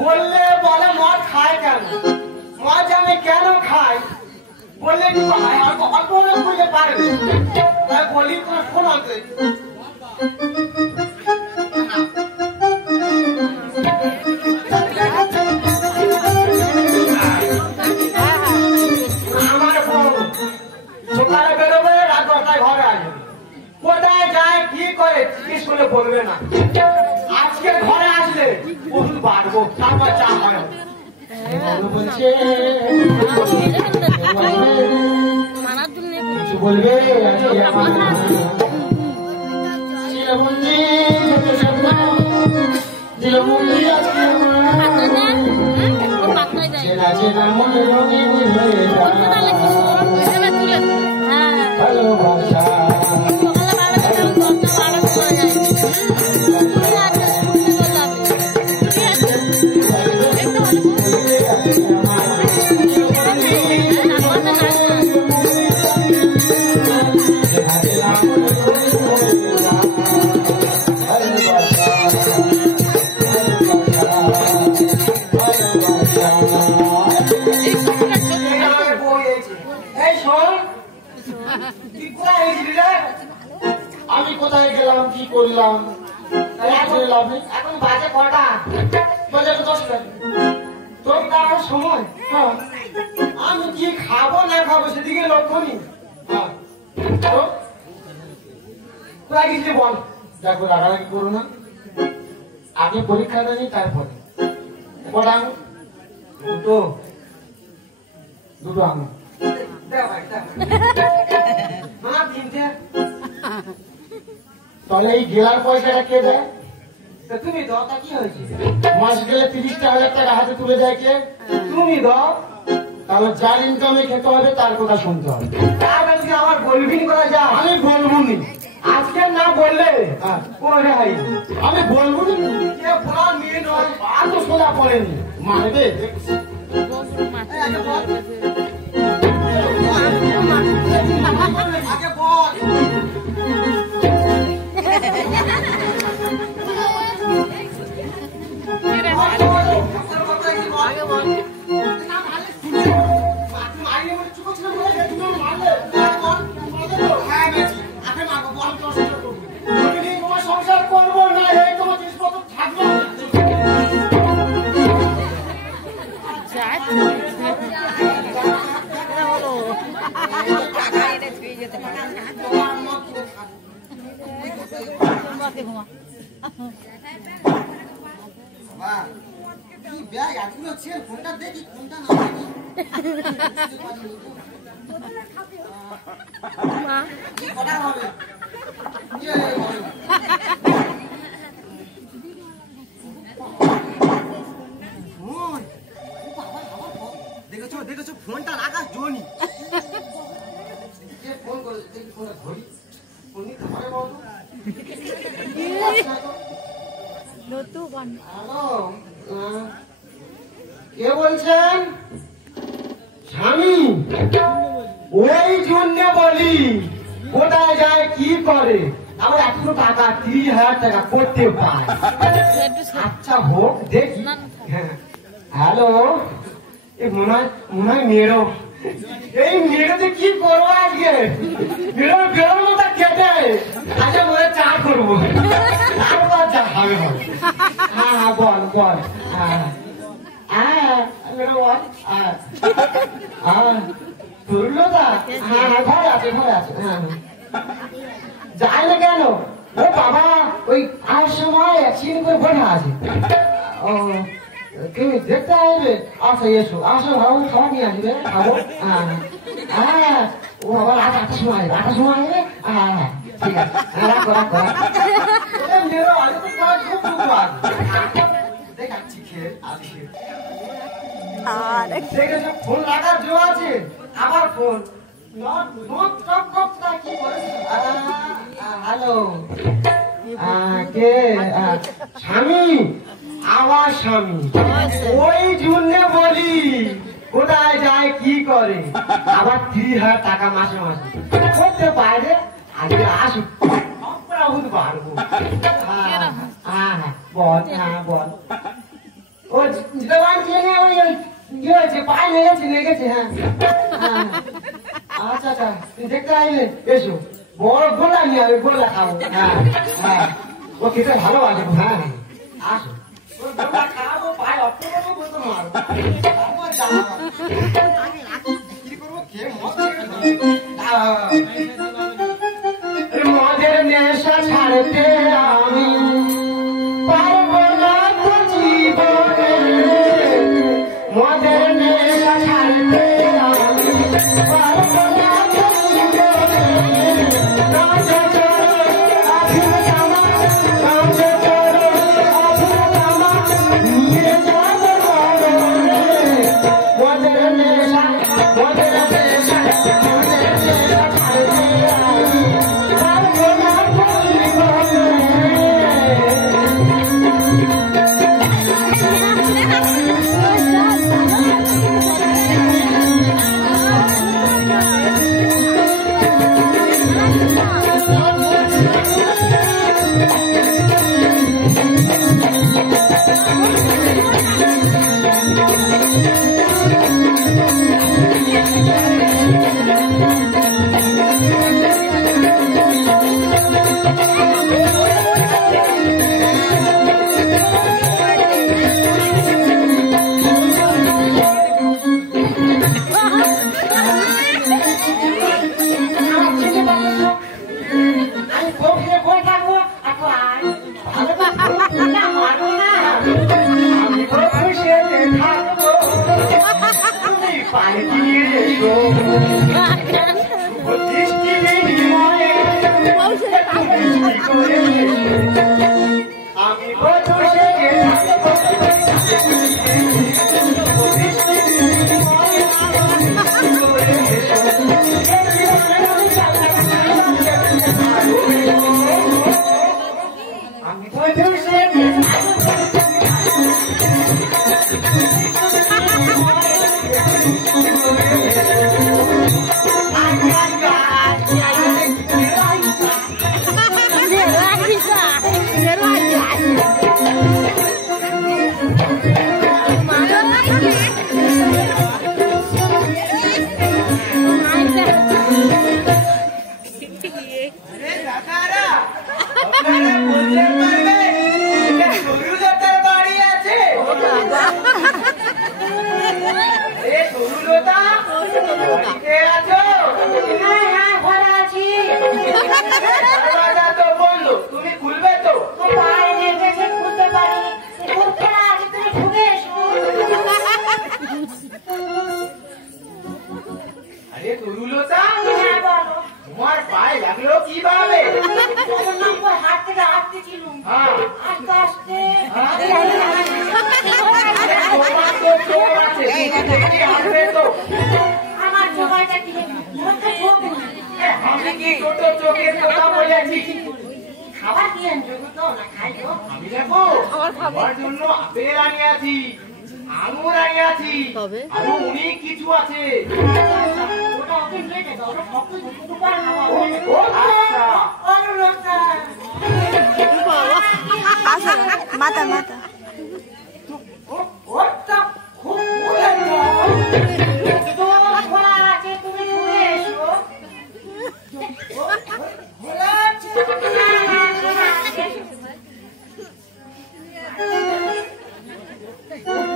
বললে বলে মদ খায় কেন, মদ আমি কেন খাই বললে অল্প বুঝতে পারবে। তাই বলি তোমার ফোন আনতে আমার বউ সকালে বেরোবে রাত 10টায় ঘরে আসবে। কোথায় যায় কি করে জিজ্ঞেস করলে বলবে না। আজকে ঘরে আসলে ওষুধ বাড়বো তারপর চা হয় বলছে কিছু বলবে ভালোবাসা আমি কোথায় গেলাম কি করলাম এখন বাজে কটা বাজে 10টা তোর তার সময়। হ্যাঁ আমি কি খাবো না খাবো সেদিকে লক্ষ্য নি। কোথায় গেছিলি বল। দেখো রাগারাগি করো না, আগে পরীক্ষাটা নিই তারপরে। কটা আঙুল? দুটো আঙুল তাহলে এই গেলার পয়সাটা কে দেয়? তুমি দাও। তা কি হয়েছে? মাস গেলে 30,000 টাকা হাতে তুলে দেয় কে? তুমি দাও। তাহলে যার ইনকামে খেতে হবে তার কথা শুনতে হবে। তার কাছে আমার বলবিন করা যায়? আমি বলবো নি। আজকে না বললে কোন রেহাই। আমি বলবো নি। মেয়ে নয় এত সোজা পড়েনি মারবে। আগে বল। সংসার করবো না এই তোমার জিনিসপত্র থাকবে। ফোনটা দেখি কোনটা না হবে। দেখেছো দেখেছো ফোনটা রাখা জনি ফোন করে দেখি ফোনটা ধরি ফোনই খাবারে বলো কে বলছেন? স্বামী। ওই জন্য বলি কোথায় যায় কি করে আবার এত টাকা 30,000 টাকা করতে পায়। আচ্ছা হোক দেখি। হ্যালো মনে হয় মেয়েরও এই মেয়েটাতে কি করবো আজকে বেরোর মতো কেটে আচ্ছা মনে চা করবো তারপর যা হবে। হ্যাঁ হ্যাঁ বল বল। হ্যাঁ হ্যাঁ বল। হ্যাঁ ধরলো তা? হ্যাঁ হ্যাঁ ঘরে আছে ঘরে আছে। হ্যাঁ যায় না কেন? ও বাবা ওই আর সময় অ্যাক্সিডেন্ট করে বসে আছে। ও তুমি দেখতে আসবে? আচ্ছা এসো আসো ভালো খাবার নিয়ে আসবে খাবো। হ্যাঁ হ্যাঁ ও বাবা রাত 8টার সময় আসবে। 8টার সময় আসবে? হ্যাঁ হ্যাঁ ঠিক আছে রাখো রাখো দেখাচ্ছি খেয়ে আসছে। ফোন রাখার জো আছে আবার ফোন হ্যালো কে? স্বামী আবার স্বামী। ওই জন্য বলি কোথায় যায় কি করে আবার 30,000 টাকা মাসে মাসে করতে পারে। আজকে আসুক বাড়বো। হ্যাঁ হ্যাঁ বল। হ্যাঁ বল। ও দোকান থেকে ওই কি হয়েছে পায়ে লেগেছে হ্যাঁ আচ্ছা আচ্ছা দেখতে আইলে এসো বড় গোলা নিয়ে আমি গোলা খাবো হ্যাঁ হ্যাঁ ও খেতে ভালো আছে হ্যাঁ আসো গোলা খাবো পায়ে অপ্ত করবো বলতো মারো কি করবো কে মদের নেশা ছাড়তে আমি পারবো না তো জীবনে মদের নেশা ছাড়তে আমি পারবো না তো জীবনে নাচে চলো আফিম তামা নাচে চলো আফিম তামা নিয়ে যাবো মরণে মদের নেশা ছাড়তে আমি পারবো না তো জীবনে Mata, mata. Thank you.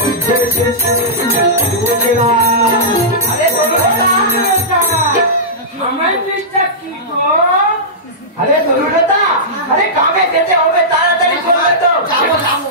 আরে তরুণতা আমার চেষ্টা কি গো? আরে তরুণতা, আরে কামে যেতে হবে, তাড়াতাড়ি চলে তো। যাবো যাবো।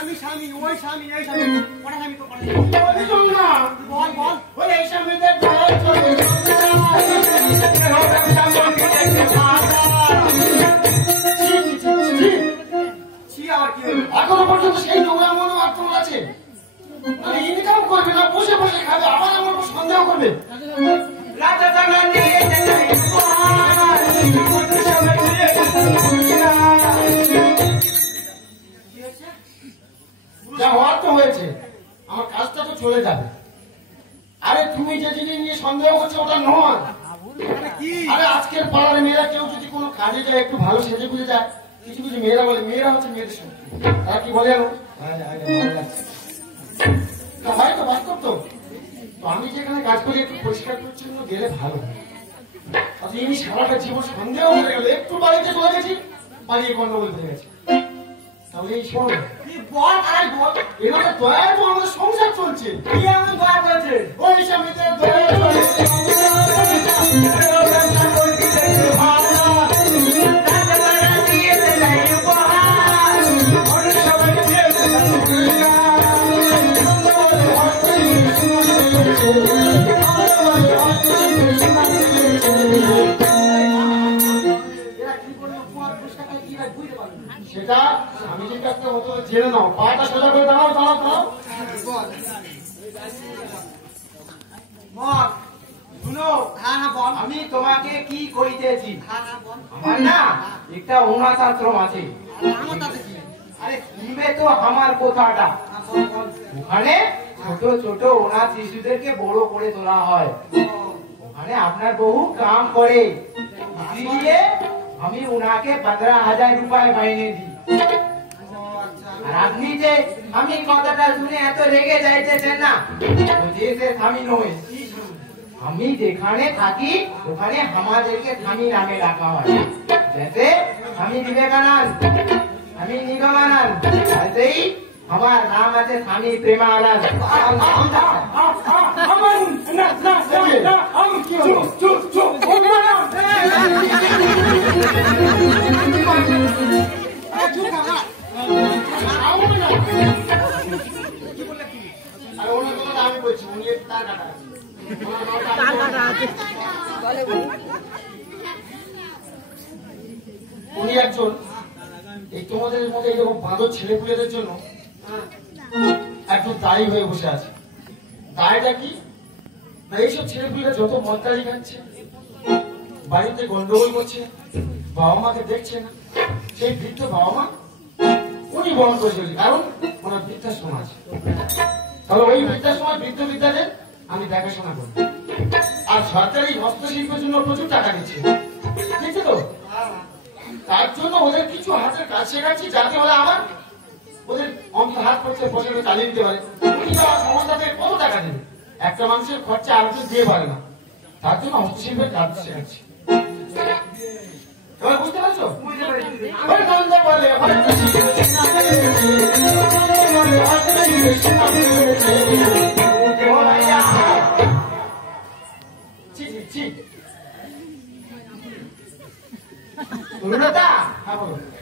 আমি স্বামী, ওই স্বামী, এই স্বামী, ওটা স্বামী তো করে। বল বল। ওই এই স্বামীদের দল চলে এখনো পর্যন্ত সেই নোংরা মনোভাব আছে। মানে ইনকাম করবে না, বসে বসে খাবে, আবার আমার উপর সন্দেহ করবে। যা হওয়ার তো হয়েছে, আমার কাজটা তো চলে যাবে। আরে তুমি যে জিনিস নিয়ে সন্দেহ করছো ওটা নয়। আরে আজকের পাড়ার মেয়েরা কেউ যদি কোনো কাজে যায়, একটু ভালো সেজে বুঝে যায়, কিছু কিছু মেয়েরা বলে, মেয়েরা হচ্ছে মেয়েদের সঙ্গে তারা কি বলে হয়তো বাস্তব তো। আমি যেখানে কাজ করি একটু পরিষ্কার পরিচ্ছন্ন গেলে ভালো হয়। ইনি সারাটা জীবন সন্দেহ হয়ে গেল, একটু বাড়িতে চলে গেছি, বাড়িয়ে গন্ডগোল হয়ে গেছে। তাহলে এই শোন, বল আর বল। এভাবে দয়ার তো আমাদের সংসার চলছে। কি এমন দয়া করেছে? ওই স্বামীদের দয়া চলছে। সেটা স্বামীজির কাছ থেকে হতো, জেনে নাও। পাটা সোজা করে দাঁড়াও দাঁড়াও দাঁড়াও। বল। শুনো। হ্যাঁ হ্যাঁ বল। আমি তোমাকে কি করিতেছি? হ্যাঁ হ্যাঁ বল। আমার না একটা অনাথ আশ্রম আছে। আমার তাতে কি? আরে শুনবে তো আমার কথাটা। হ্যাঁ, বল বল। ওখানে ছোট ছোট অনাথ শিশুদেরকে বড় করে তোলা হয়। ওখানে আপনার বহু কাম করে, দিয়ে আমি উনাকে 15,000 রুপায় মাইনে দিই। আর আপনি যে আমি কথাটা শুনে এত রেগে যাইতেছেন না, সে স্বামী নয়। আমি যেখানে থাকি ওখানে আমাদেরকে স্বামী নামে ডাকা হয়। जैसे स्वामी विवेकानंद, स्वामी निगमानंद, ऐसे ही हमारा नाम है स्वामी प्रेमानंद। আমি বলছি উনি তার কাটা উনি একজন এই তোমাদের মধ্যে এইরকম বাঁদর ছেলেপুলেদের জন্য একজন দায়ী হয়ে বসে আছে। দায়টা কি না, এইসব ছেলেপুলেরা যত মদদারি খাচ্ছে, বাড়িতে গন্ডগোল করছে, বাবা মাকে দেখছে না, সেই বৃদ্ধ বাবা মা উনি বহন করে চলছে, কারণ ওনার বৃদ্ধাশ্রম আছে। তাহলে ওই বৃদ্ধাশ্রমের বৃদ্ধ বৃদ্ধাদের আমি দেখাশোনা করি। আর সরকারি হস্তশিল্পের জন্য প্রচুর টাকা দিচ্ছে, দিচ্ছে তো। তার জন্য ওদের কিছু হাতের কাজ শেখাচ্ছি, যাতে ওরা আবার ওদের অন্তত হাত খরচা বছরে চালিয়ে দিতে পারে। উনি সংস্থাতে কত টাকা দেবে? একটা মানুষের খরচা আরেকজন দিয়ে পারে না, তার জন্য হস্তশিল্পের কাজ শেখাচ্ছি। এবার বুঝতে পারছো?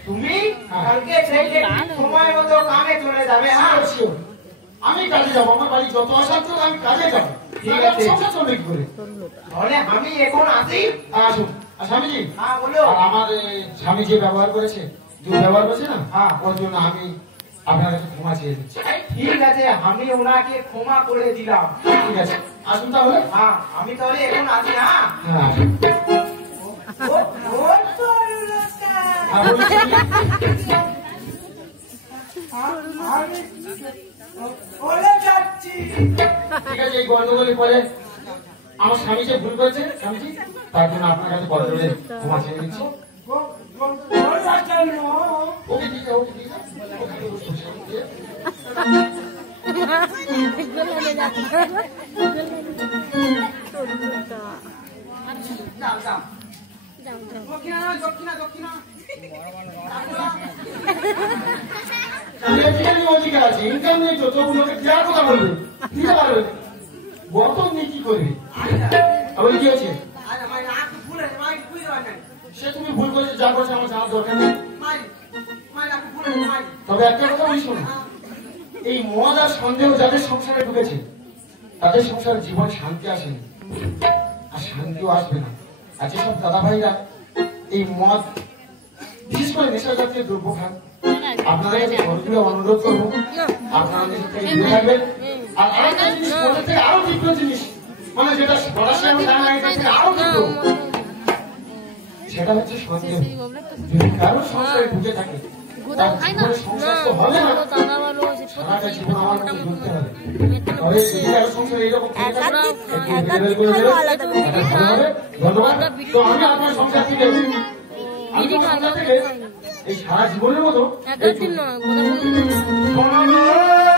তুমি কালকে সময় মতো কামে চলে যাবে। হ্যাঁ, আমি কাজে যাবো, আমার বাড়ি যত অশান্ত আমি কাজে যাবো। ঠিক আছে, চলবে কি করে? তাহলে আমি এখন আসি। আসুন। স্বামীজি, হ্যাঁ বলো। আমার স্বামী যে ব্যবহার করেছে, যে ব্যবহার করেছে না, হ্যাঁ, ওর জন্য আমি আপনার কাছে ক্ষমা চেয়ে দিচ্ছি। ঠিক আছে, আমি ওনাকে ক্ষমা করে দিলাম। ঠিক আছে, আসুন তাহলে। হ্যাঁ, আমি তাহলে এখন আছি। হ্যাঁ, হ্যাঁ, বলুন। আমি বলে যাচ্ছি। ঠিক আছে, এই গন্ডগোলের পরে আমার স্বামী যে ভুল করেছে স্বামীজি, তার জন্য আপনার কাছে বড় করে ক্ষমা চেয়ে দিচ্ছি। ওকে ঠিক আছে, ওকে ঠিক আছে, ওকে ঠিক আছে। দক্ষিণা, দক্ষিণা, দক্ষিণা। আমি এখানে ওদিকে আছি, ইনকাম নেই তো, তবু লোকে কি আর কথা বলবে? দিতে পারবে? বর্ত নিয়ে কি করবে? আবার কি হয়েছে? আরে ভাই, আপনি ভুলে ভাই, বুঝতে পারছেন? সে তুমি ভুল করেছে, যা করছে আমার জানার দরকার নেই। ভাই, ভাই, আপনি ভুলে ভাই। তবে একটা কথা বলি শোনো, এই মদ আর সন্দেহ যাদের সংসারে ঢুকেছে তাদের সংসারে জীবন শান্তি আসেনি, আর শান্তিও আসবে না। আর যেসব দাদা ভাইরা এই মদ বিশেষ করে নেশা জাতীয় দ্রব্য খান, আপনাদের কাছে ঘরগুলো অনুরোধ করবো আপনারা নিজের থেকে দূরে থাকবেন। আর আরেকটা জিনিস, মদের থেকে আরো তীব্র জিনিস, মানে যেটা সরাসরি আমি জানি না, এটা থেকে আরো তীব্র, সেটা হচ্ছে সন্দেহ। যদি কারো সংসারে ঢুকে থাকে তার জীবনে সংসার তো হবে না, সারাটা জীবন আমার মধ্যে ঢুকতে হবে। তবে যদি কারো সংসারে এইরকম থেকে থাকে, একটু লেভেল করে দেবে, এটা ভালো হবে। ধন্যবাদ। তো আমি আপনার সংসার থেকে এই সারা জীবনের মতো দিন নয়, কথা বলতে এই